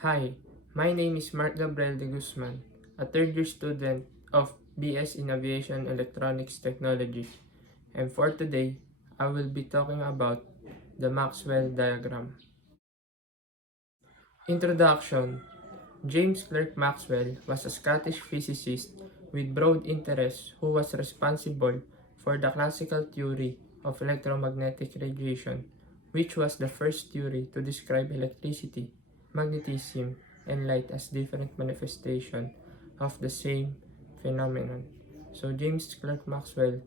Hi, my name is Mark Gabriel de Guzman, a third-year student of BS in Aviation Electronics Technology, and for today, I will be talking about the Maxwell diagram. Introduction. James Clerk Maxwell was a Scottish physicist with broad interests who was responsible for the classical theory of electromagnetic radiation, which was the first theory to describe electricity, magnetism, and light as different manifestations of the same phenomenon. So James Clerk Maxwell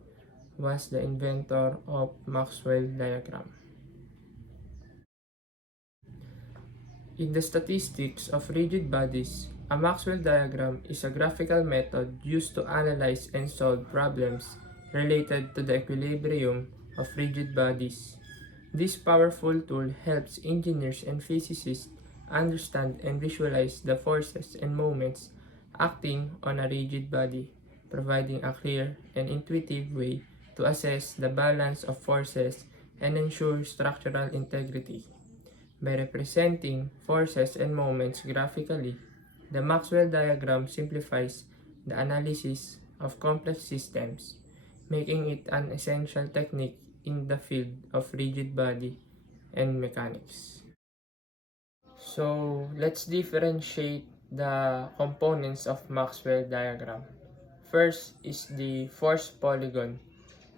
was the inventor of Maxwell diagram. In the statistics of rigid bodies, a Maxwell diagram is a graphical method used to analyze and solve problems related to the equilibrium of rigid bodies. This powerful tool helps engineers and physicists understand and visualize the forces and moments acting on a rigid body, providing a clear and intuitive way to assess the balance of forces and ensure structural integrity. By representing forces and moments graphically, the Maxwell diagram simplifies the analysis of complex systems, making it an essential technique in the field of rigid body and mechanics. So, let's differentiate the components of Maxwell diagram. First is the force polygon.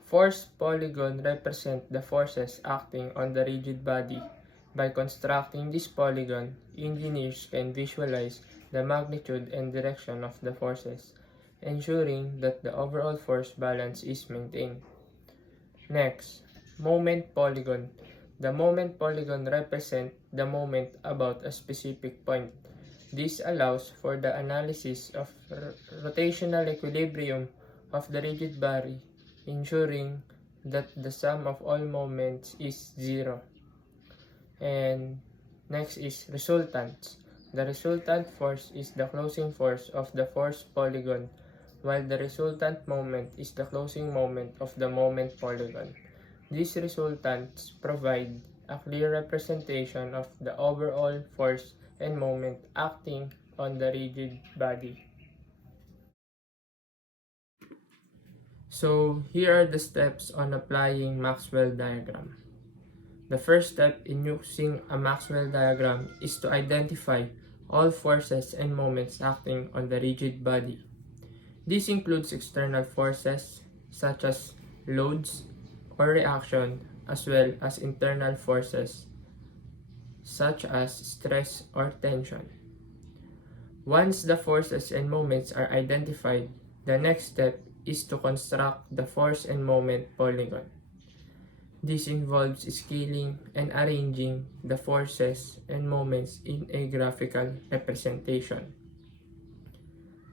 Force polygon represent the forces acting on the rigid body. By constructing this polygon, engineers can visualize the magnitude and direction of the forces, ensuring that the overall force balance is maintained. Next, moment polygon. The moment polygon represents the moment about a specific point. This allows for the analysis of rotational equilibrium of the rigid body, ensuring that the sum of all moments is zero. And next is resultant. The resultant force is the closing force of the force polygon, while the resultant moment is the closing moment of the moment polygon. These resultants provide a clear representation of the overall force and moment acting on the rigid body. So here are the steps on applying Maxwell diagram. The first step in using a Maxwell diagram is to identify all forces and moments acting on the rigid body. This includes external forces such as loads or reaction, as well as internal forces such as stress or tension. Once the forces and moments are identified, the next step is to construct the force and moment polygon. This involves scaling and arranging the forces and moments in a graphical representation.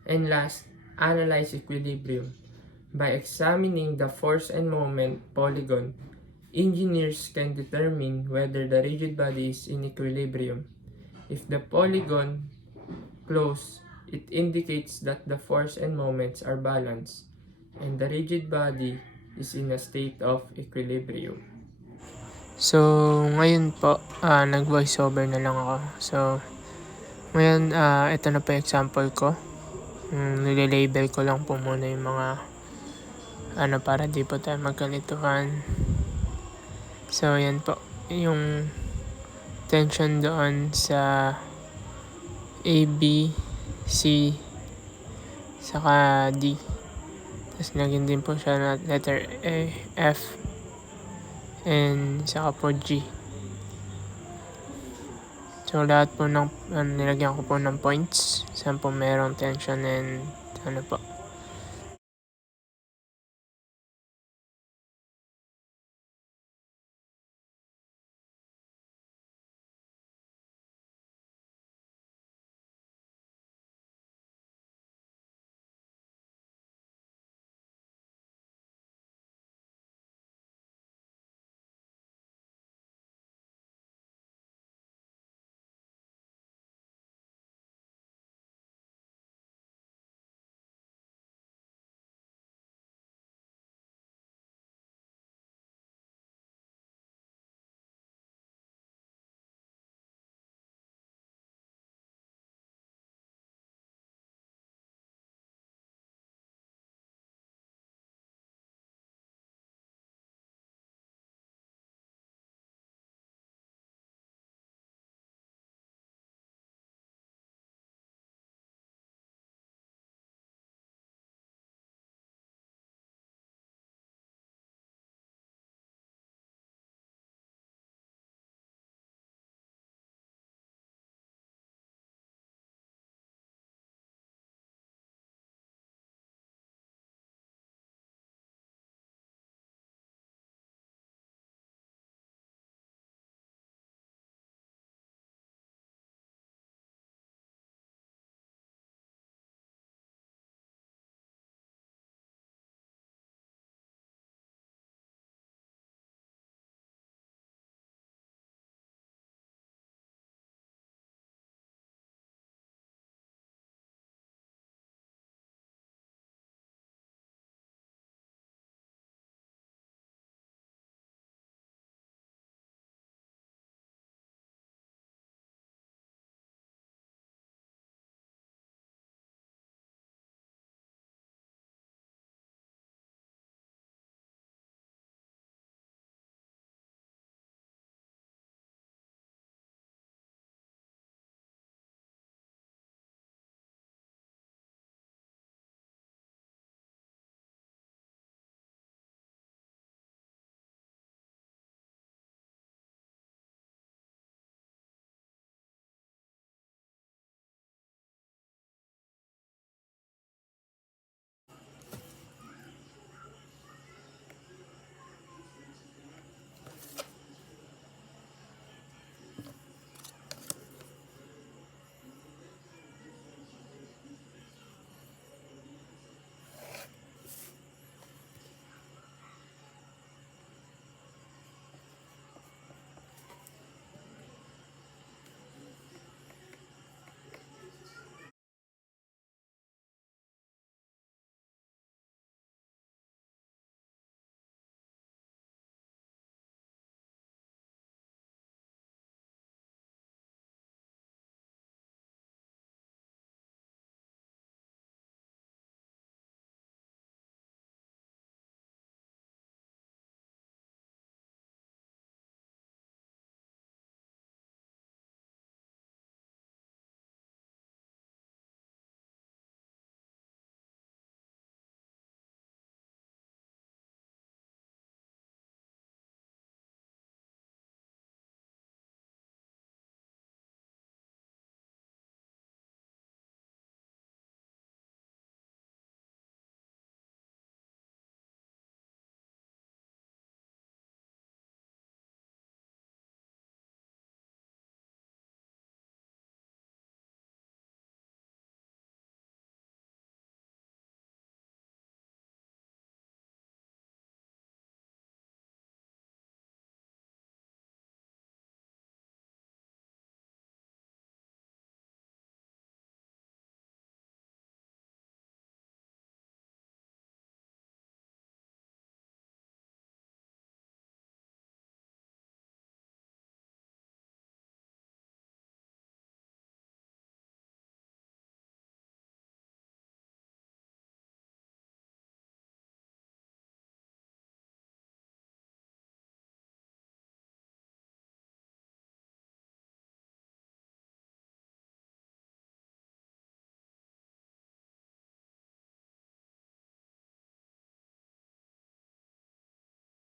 And last, analyze equilibrium. By examining the force and moment polygon, engineers can determine whether the rigid body is in equilibrium. If the polygon close, it indicates that the force and moments are balanced, and the rigid body is in a state of equilibrium. So, ngayon po, nag-voiceover na lang ako. So, ngayon, ito na po yung example ko. Nililabel ko lang po muna yung mga para di po tayo magkalituhan. So, yan po. Yung tension doon sa A, B, C, saka D. Tapos naging din po siya na letter A, F, and saka po G. So, lahat po ng nilagyan ko po ng points. Saan po merong tension and